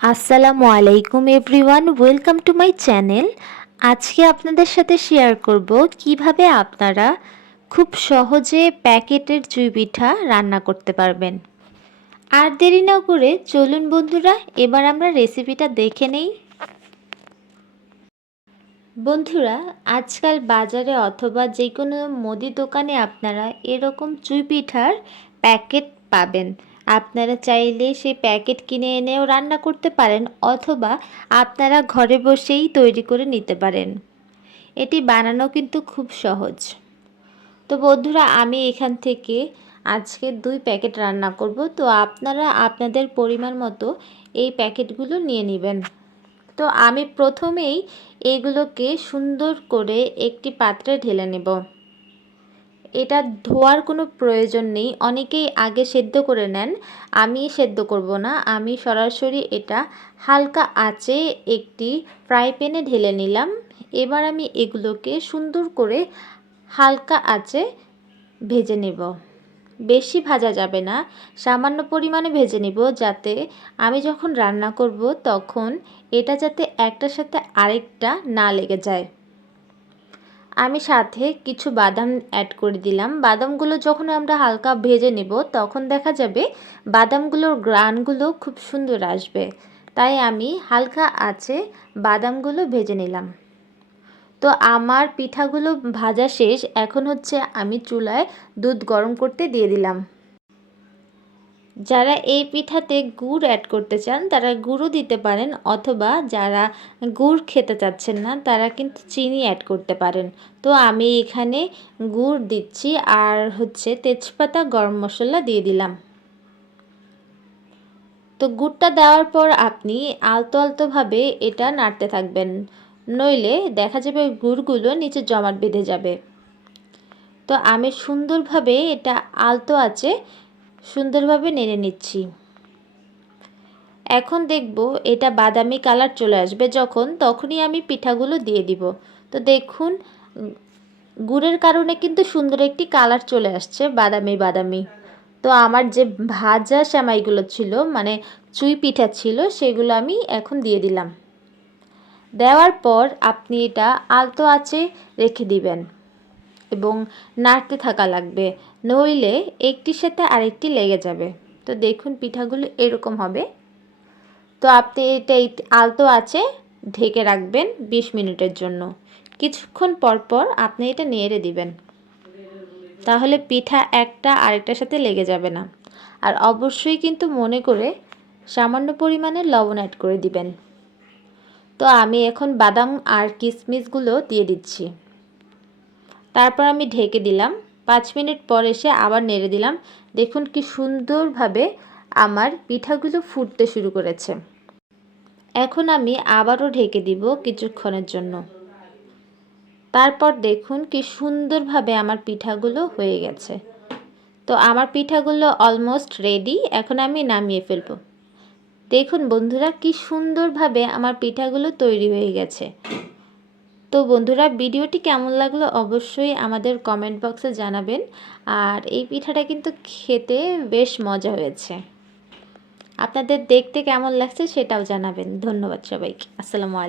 আসসালামু আলাইকুম everyone, welcome to my channel. আজকে আপনাদের সাথে শেয়ার করব কিভাবে আপনারা খুব সহজে প্যাকেটের চুই পিঠা রান্না করতে পারবেন। আর দেরি না করে চলুন বন্ধুরা, এবার আমরা রেসিপিটা দেখে নেই। বন্ধুরা, আজকাল বাজারে অথবা যে কোনো মুদি দোকানে আপনারা এরকম চুই পিঠার প্যাকেট পাবেন। আপনারা চাইলে সেই প্যাকেট কিনে এনেও রান্না করতে পারেন, অথবা আপনারা ঘরে বসেই তৈরি করে নিতে পারেন। এটি বানানো কিন্তু খুব সহজ। তো বন্ধুরা, আমি এখান থেকে আজকে 2 প্যাকেট রান্না করব। তো আপনারা আপনাদের পরিমাণ মতো এই প্যাকেটগুলো নিয়ে নেবেন। তো আমি প্রথমেই এগুলোকে সুন্দর করে একটি পাত্রে ঢেলে নেব। এটা ধোয়ার কোনো প্রয়োজন নেই, অনেকেই আগে সেদ্ধ করে নেন। আমি সেদ্ধ করব না, আমি সরাসরি এটা হালকা আঁচে একটি ফ্রাই প্যানে ঢেলে নিলাম। এবার আমি এগুলোকে সুন্দর করে হালকা আঁচে ভেজে নেব। বেশি ভাজা যাবে না, সামান্য পরিমাণে ভেজে নিব, যাতে আমি যখন রান্না করব তখন এটা যাতে একটার সাথে আরেকটা না লেগে যায়। আমি সাথে কিছু বাদাম অ্যাড করে দিলাম। বাদামগুলো যখন আমরা হালকা ভেজে নেব তখন দেখা যাবে বাদামগুলোর গ্রানগুলো খুব সুন্দর আসবে। তাই আমি হালকা আঁচে বাদামগুলো ভেজে নিলাম। তো আমার পিঠাগুলো ভাজা শেষ। এখন হচ্ছে আমি চুলায় দুধ গরম করতে দিয়ে দিলাম। যারা এই পিঠাতে গুড় অ্যাড করতে চান তারা গুড়ও দিতে পারেন, অথবা যারা গুড় খেতে চাচ্ছেন না তারা কিন্তু চিনি অ্যাড করতে পারেন। তো আমি এখানে গুড় দিচ্ছি, আর হচ্ছে তেজপাতা, গরম মশলা দিয়ে দিলাম। তো গুড়টা দেওয়ার পর আপনি আলতো আলতোভাবে এটা নাড়তে থাকবেন, নইলে দেখা যাবে গুড়গুলো নিচে জমাট বেঁধে যাবে। তো আমি সুন্দরভাবে এটা আলতো আঁচে সুন্দরভাবে নেড়ে নিচ্ছি। এখন দেখব এটা বাদামি কালার চলে আসবে যখন, তখনই আমি পিঠাগুলো দিয়ে দিব। তো দেখুন, গুড়ের কারণে কিন্তু সুন্দর একটি কালার চলে আসছে, বাদামি বাদামি। তো আমার যে ভাজা সেমাইগুলো ছিল, মানে চুই পিঠা ছিল, সেগুলো আমি এখন দিয়ে দিলাম। দেওয়ার পর আপনি এটা আলতো আঁচে রেখে দিবেন এবং নাড়তে থাকা লাগবে, নইলে একটির সাথে আরেকটি লেগে যাবে। তো দেখুন, পিঠাগুলো এরকম হবে। তো আপনি এটা আলতো আঁচে ঢেকে রাখবেন 20 মিনিটের জন্য। কিছুক্ষণ পর পর আপনি এটা নেড়ে দিবেন, তাহলে পিঠা একটা আরেকটার সাথে লেগে যাবে না। আর অবশ্যই কিন্তু মনে করে সামান্য পরিমাণে লবণ অ্যাড করে দিবেন। তো আমি এখন বাদাম আর কিশমিশগুলো দিয়ে দিচ্ছি। তারপর আমি ঢেকে দিলাম। 5 মিনিট পর এসে আবার নেড়ে দিলাম। দেখুন কি সুন্দরভাবে আমার পিঠাগুলো ফুটতে শুরু করেছে। এখন আমি আবারও ঢেকে দিব কিছুক্ষণের জন্য। তারপর দেখুন কি সুন্দরভাবে আমার পিঠাগুলো হয়ে গেছে। তো আমার পিঠাগুলো অলমোস্ট রেডি, এখন আমি নামিয়ে ফেলব। দেখুন বন্ধুরা, কি সুন্দরভাবে আমার পিঠাগুলো তৈরি হয়ে গেছে। তো বন্ধুরা, ভিডিওটি কেমন লাগলো অবশ্যই আমাদের কমেন্ট বক্সে জানাবেন। আর এই পিঠাটা কিন্তু খেতে বেশ মজা হয়েছে। আপনাদের দেখতে কেমন লাগছে সেটাও জানাবেন। ধন্যবাদ সবাইকে। আসসালামু আলাইকুম।